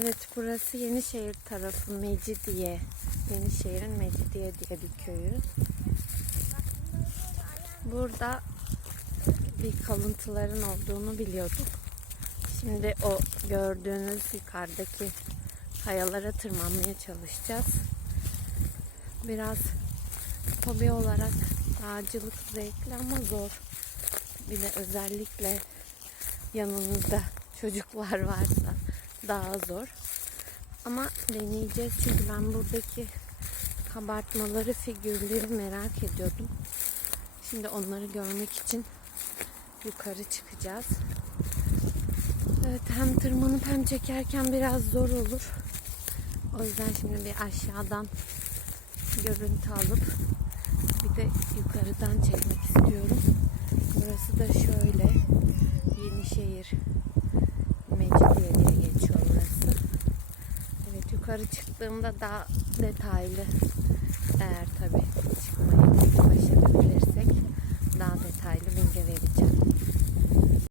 Evet burası Yenişehir tarafı Mecidiye. Yenişehir'in Mecidiye diye bir köyü. Burada bir kalıntıların olduğunu biliyorduk. Şimdi o gördüğünüz yukarıdaki kayalara tırmanmaya çalışacağız. Biraz hobi olarak dağcılık zevkli ama zor. Bir de özellikle yanınızda çocuklar varsa daha zor. Ama deneyeceğiz çünkü ben buradaki kabartmaları, figürleri merak ediyordum. Şimdi onları görmek için yukarı çıkacağız. Evet hem tırmanıp hem çekerken biraz zor olur. O yüzden şimdi bir aşağıdan görüntü alıp bir de yukarıdan çekmek istiyorum. Burası da şöyle Yenişehir Mecidiye diye geçiyor burası. Evet yukarı çıktığımda daha detaylı